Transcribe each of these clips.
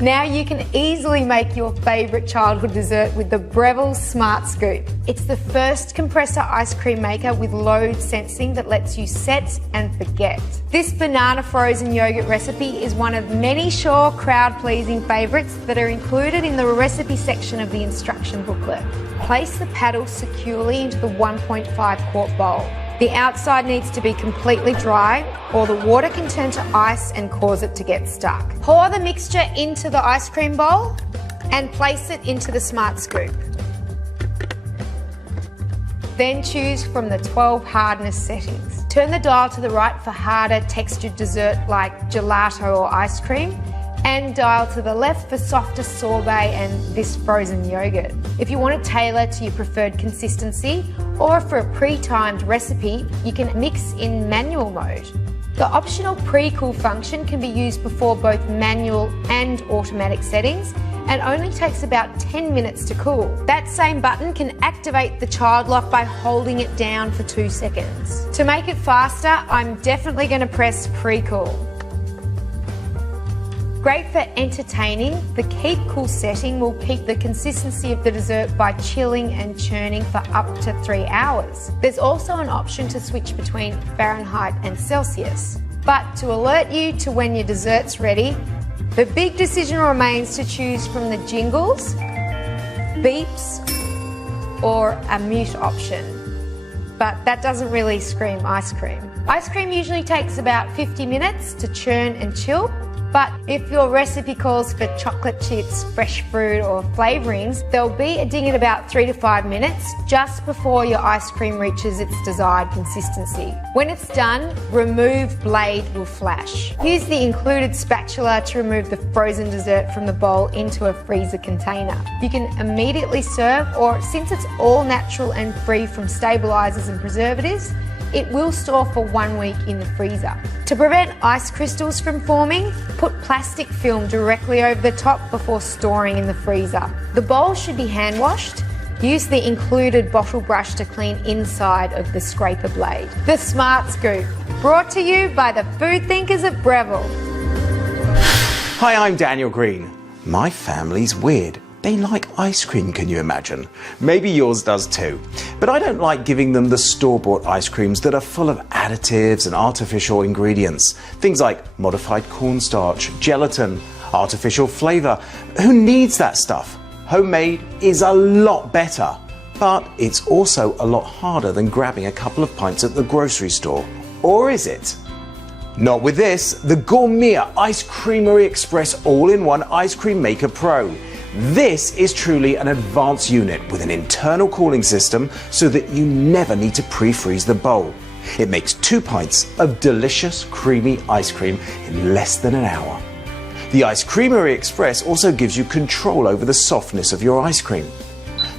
Now you can easily make your favourite childhood dessert with the Breville Smart Scoop. It's the first compressor ice cream maker with load sensing that lets you set and forget. This banana frozen yogurt recipe is one of many sure crowd-pleasing favourites that are included in the recipe section of the instruction booklet. Place the paddle securely into the 1.5 quart bowl. The outside needs to be completely dry or the water can turn to ice and cause it to get stuck. Pour the mixture into the ice cream bowl and place it into the Smart Scoop. Then choose from the 12 hardness settings. Turn the dial to the right for harder textured dessert like gelato or ice cream, and dial to the left for softer sorbet and this frozen yogurt. If you want to tailor to your preferred consistency or for a pre-timed recipe, you can mix in manual mode. The optional pre-cool function can be used before both manual and automatic settings and only takes about 10 minutes to cool. That same button can activate the child lock by holding it down for 2 seconds. To make it faster, I'm definitely going to press pre-cool. Great for entertaining, the keep cool setting will keep the consistency of the dessert by chilling and churning for up to 3 hours. There's also an option to switch between Fahrenheit and Celsius. But to alert you to when your dessert's ready, the big decision remains to choose from the jingles, beeps, or a mute option. But that doesn't really scream ice cream. Ice cream usually takes about 50 minutes to churn and chill. But if your recipe calls for chocolate chips, fresh fruit or flavourings, there'll be a ding at about 3 to 5 minutes just before your ice cream reaches its desired consistency. When it's done, remove blade will flash. Use the included spatula to remove the frozen dessert from the bowl into a freezer container. You can immediately serve, or since it's all natural and free from stabilisers and preservatives, it will store for 1 week in the freezer. To prevent ice crystals from forming, put plastic film directly over the top before storing in the freezer. The bowl should be hand washed. Use the included bottle brush to clean inside of the scraper blade. The Smart Scoop, brought to you by the food thinkers at Breville. Hi, I'm Daniel Green. My family's weird. They like ice cream, can you imagine? Maybe yours does too. But I don't like giving them the store-bought ice creams that are full of additives and artificial ingredients. Things like modified cornstarch, gelatin, artificial flavour. Who needs that stuff? Homemade is a lot better. But it's also a lot harder than grabbing a couple of pints at the grocery store. Or is it? Not with this, the Gourmet Ice Creamery Express All-in-One Ice Cream Maker Pro. This is truly an advanced unit with an internal cooling system so that you never need to pre-freeze the bowl. It makes 2 pints of delicious creamy ice cream in less than an hour. The Ice Creamery Express also gives you control over the softness of your ice cream.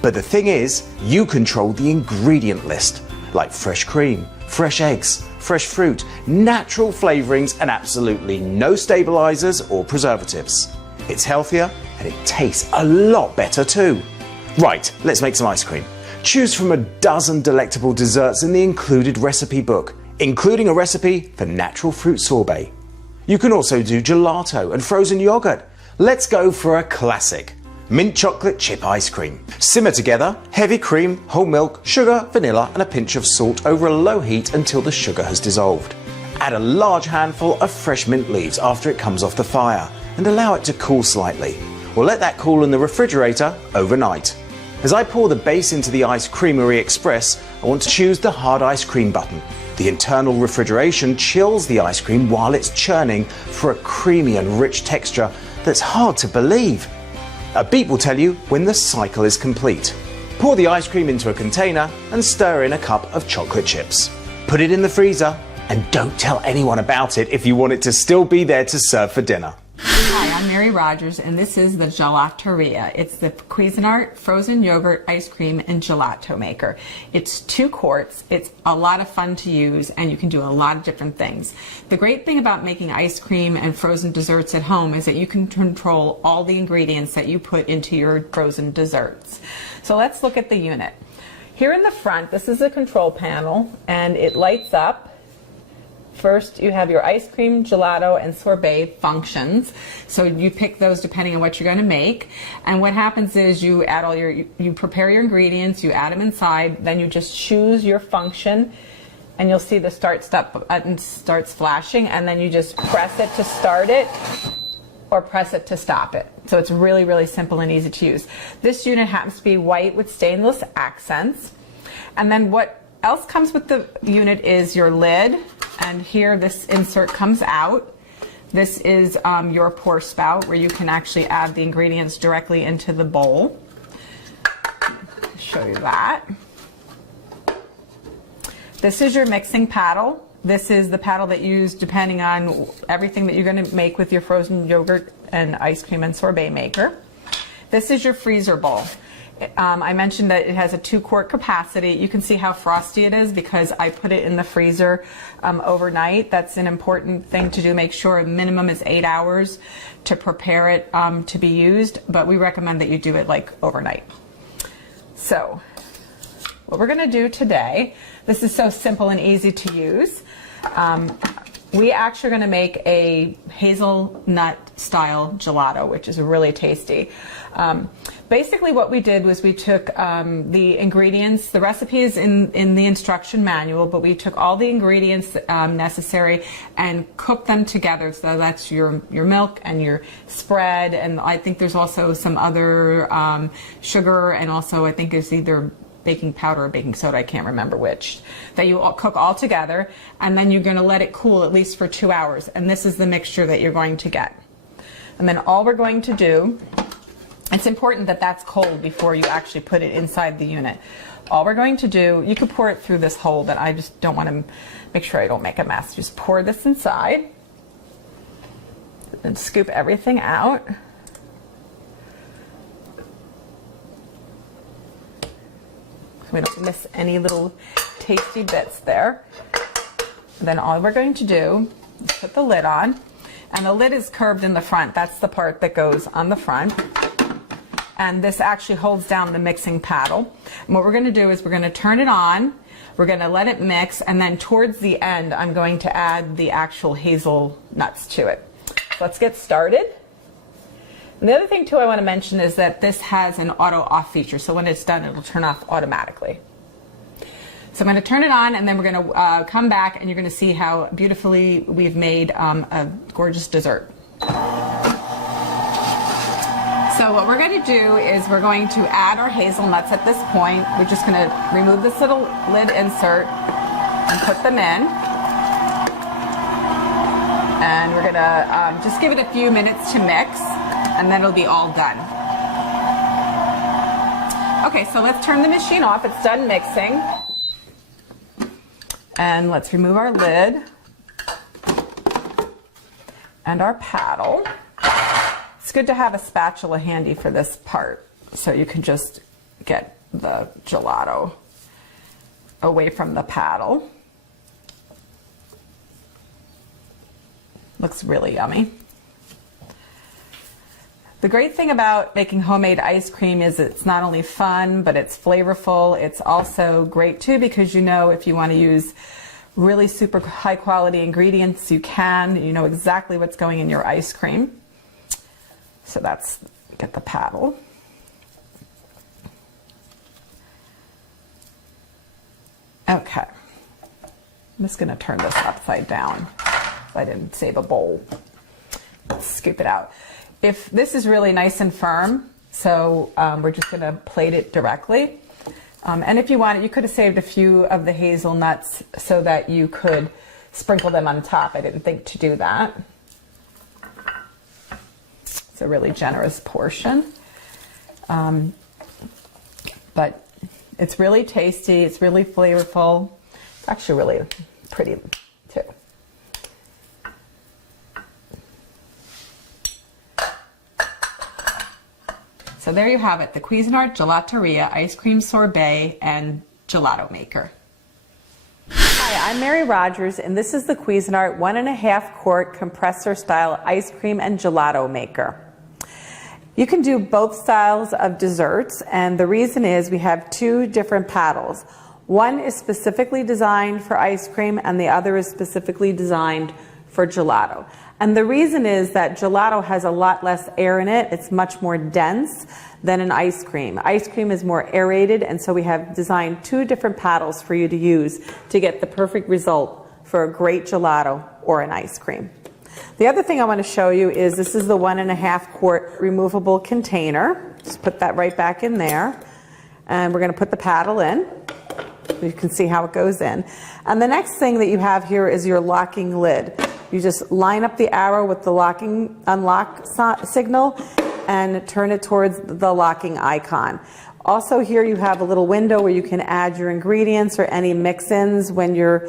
But the thing is, you control the ingredient list, like fresh cream, fresh eggs, fresh fruit, natural flavourings and absolutely no stabilisers or preservatives. It's healthier and it tastes a lot better too. Right, let's make some ice cream. Choose from a dozen delectable desserts in the included recipe book, including a recipe for natural fruit sorbet. You can also do gelato and frozen yogurt. Let's go for a classic, mint chocolate chip ice cream. Simmer together heavy cream, whole milk, sugar, vanilla and a pinch of salt over a low heat until the sugar has dissolved. Add a large handful of fresh mint leaves after it comes off the fire and allow it to cool slightly. We'll let that cool in the refrigerator overnight. As I pour the base into the Ice Creamery Express, I want to choose the hard ice cream button. The internal refrigeration chills the ice cream while it's churning for a creamy and rich texture that's hard to believe. A beep will tell you when the cycle is complete. Pour the ice cream into a container and stir in a cup of chocolate chips. Put it in the freezer and don't tell anyone about it if you want it to still be there to serve for dinner. Hi, I'm Mary Rogers and this is the Gelateria. It's the Cuisinart frozen yogurt ice cream and gelato maker. It's 2 quarts, it's a lot of fun to use and you can do a lot of different things. The great thing about making ice cream and frozen desserts at home is that you can control all the ingredients that you put into your frozen desserts. So let's look at the unit. Here in the front, this is a control panel and it lights up First, you have your ice cream, gelato, and sorbet functions. So you pick those depending on what you're going to make. And what happens is you add all your, you prepare your ingredients, you add them inside, then you just choose your function, and you'll see the start button starts flashing, and then you just press it to start it or press it to stop it. So it's really, really simple and easy to use. This unit happens to be white with stainless accents. And then what else comes with the unit is your lid. And here this insert comes out. This is your pour spout where you can actually add the ingredients directly into the bowl. I'll show you that. This is your mixing paddle. This is the paddle that you use depending on everything that you're going to make with your frozen yogurt and ice cream and sorbet maker. This is your freezer bowl. I mentioned that it has a 2-quart capacity. You can see how frosty it is because I put it in the freezer overnight. That's an important thing to do. Make sure a minimum is 8 hours to prepare it to be used, but we recommend that you do it like overnight. So what we're going to do today, this is so simple and easy to use. We actually are going to make a hazelnut style gelato, which is really tasty. Basically what we did was we took the ingredients, the recipe is in the instruction manual, but we took all the ingredients necessary and cooked them together. So that's your milk and your spread, and I think there's also some other sugar, and also I think it's either baking powder or baking soda, I can't remember which, that you all cook all together, and then you're going to let it cool at least for 2 hours, and this is the mixture that you're going to get. And then all we're going to do, it's important that that's cold before you actually put it inside the unit. All we're going to do, you could pour it through this hole, but I just don't want to make sure I don't make a mess. Just pour this inside and scoop everything out. We don't miss any little tasty bits there. And then all we're going to do is put the lid on, and the lid is curved in the front. That's the part that goes on the front. And this actually holds down the mixing paddle. And what we're going to do is we're going to turn it on, we're going to let it mix, and then towards the end I'm going to add the actual hazelnuts to it. So let's get started. And the other thing too I want to mention is that this has an auto off feature, so when it's done it'll turn off automatically. So I'm going to turn it on, and then we're going to come back and you're going to see how beautifully we've made a gorgeous dessert. So what we're going to do is we're going to add our hazelnuts at this point. We're just going to remove this little lid insert and put them in. And we're going to just give it a few minutes to mix, and then it'll be all done. Okay, so let's turn the machine off. It's done mixing. And let's remove our lid and our paddle. It's good to have a spatula handy for this part, so you can just get the gelato away from the paddle. Looks really yummy. The great thing about making homemade ice cream is it's not only fun, but it's flavorful. It's also great too, because you know if you want to use really super high quality ingredients, you can. You know exactly what's going in your ice cream. So that's, get the paddle. Okay. I'm just going to turn this upside down. I didn't save a bowl. Let's scoop it out. If this is really nice and firm, so we're just going to plate it directly. And if you want it, you could have saved a few of the hazelnuts so that you could sprinkle them on top. I didn't think to do that. It's a really generous portion. But it's really tasty, it's really flavorful. It's actually really pretty too. So there you have it, the Cuisinart Gelateria Ice Cream Sorbet and Gelato Maker. Hi, I'm Mary Rogers, and this is the Cuisinart 1.5 quart compressor style ice cream and gelato maker. You can do both styles of desserts, and the reason is we have two different paddles. One is specifically designed for ice cream and the other is specifically designed for gelato. And the reason is that gelato has a lot less air in it. It's much more dense than an ice cream. Ice cream is more aerated, and so we have designed 2 different paddles for you to use to get the perfect result for a great gelato or an ice cream. The other thing I want to show you is this is the 1.5 quart removable container. Just put that right back in there. And we're going to put the paddle in. You can see how it goes in. And the next thing that you have here is your locking lid. You just line up the arrow with the unlock signal and turn it towards the locking icon. Also here you have a little window where you can add your ingredients or any mix-ins when you're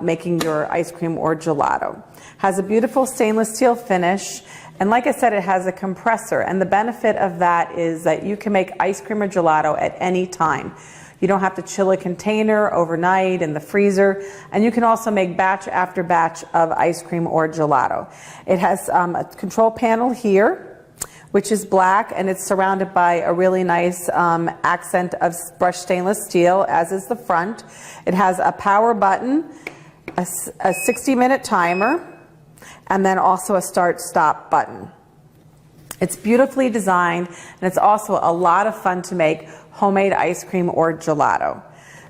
making your ice cream or gelato. Has a beautiful stainless steel finish, and like I said, it has a compressor, and the benefit of that is that you can make ice cream or gelato at any time. You don't have to chill a container overnight in the freezer, and you can also make batch after batch of ice cream or gelato. It has a control panel here, which is black, and it's surrounded by a really nice accent of brushed stainless steel, as is the front. It has a power button, a 60-minute timer, and then also a start-stop button. It's beautifully designed, and it's also a lot of fun to make homemade ice cream or gelato.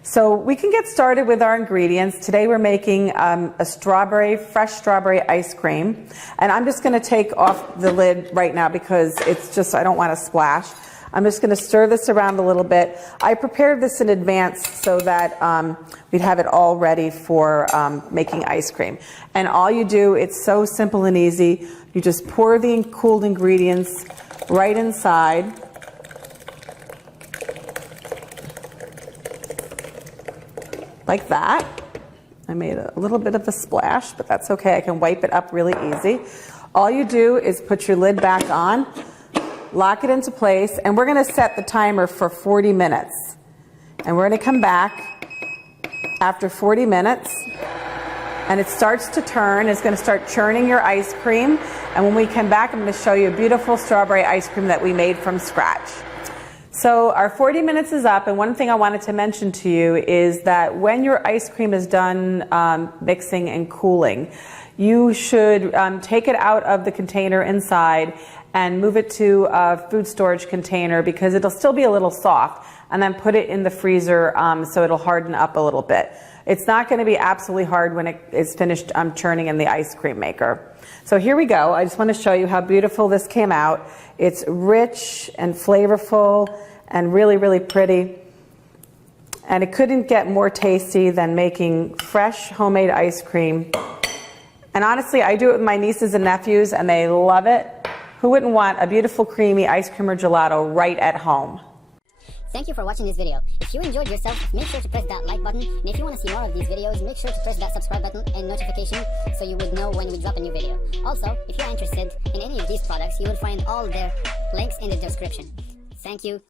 So we can get started with our ingredients. Today we're making a fresh strawberry ice cream. And I'm just going to take off the lid right now because it's just, I don't want to splash. I'm just going to stir this around a little bit. I prepared this in advance so that we'd have it all ready for making ice cream. And all you do, it's so simple and easy. You just pour the cooled ingredients right inside. Like that. I made a little bit of a splash, but that's okay. I can wipe it up really easy. All you do is put your lid back on, lock it into place, and we're going to set the timer for 40 minutes. And we're going to come back after 40 minutes, and it starts to turn. It's going to start churning your ice cream. And when we come back, I'm going to show you a beautiful strawberry ice cream that we made from scratch. So our 40 minutes is up, and one thing I wanted to mention to you is that when your ice cream is done mixing and cooling, you should take it out of the container inside and move it to a food storage container because it'll still be a little soft, and then put it in the freezer so it'll harden up a little bit. It's not going to be absolutely hard when it is finished churning in the ice cream maker. So here we go. I just want to show you how beautiful this came out. It's rich and flavorful and really, really pretty. And it couldn't get more tasty than making fresh homemade ice cream. And honestly, I do it with my nieces and nephews and they love it. Who wouldn't want a beautiful creamy ice cream or gelato right at home? Thank you for watching this video. If you enjoyed yourself, make sure to press that like button. And if you want to see more of these videos, make sure to press that subscribe button and notification so you would know when we drop a new video. Also, if you're interested in any of these products, you will find all their links in the description. Thank you.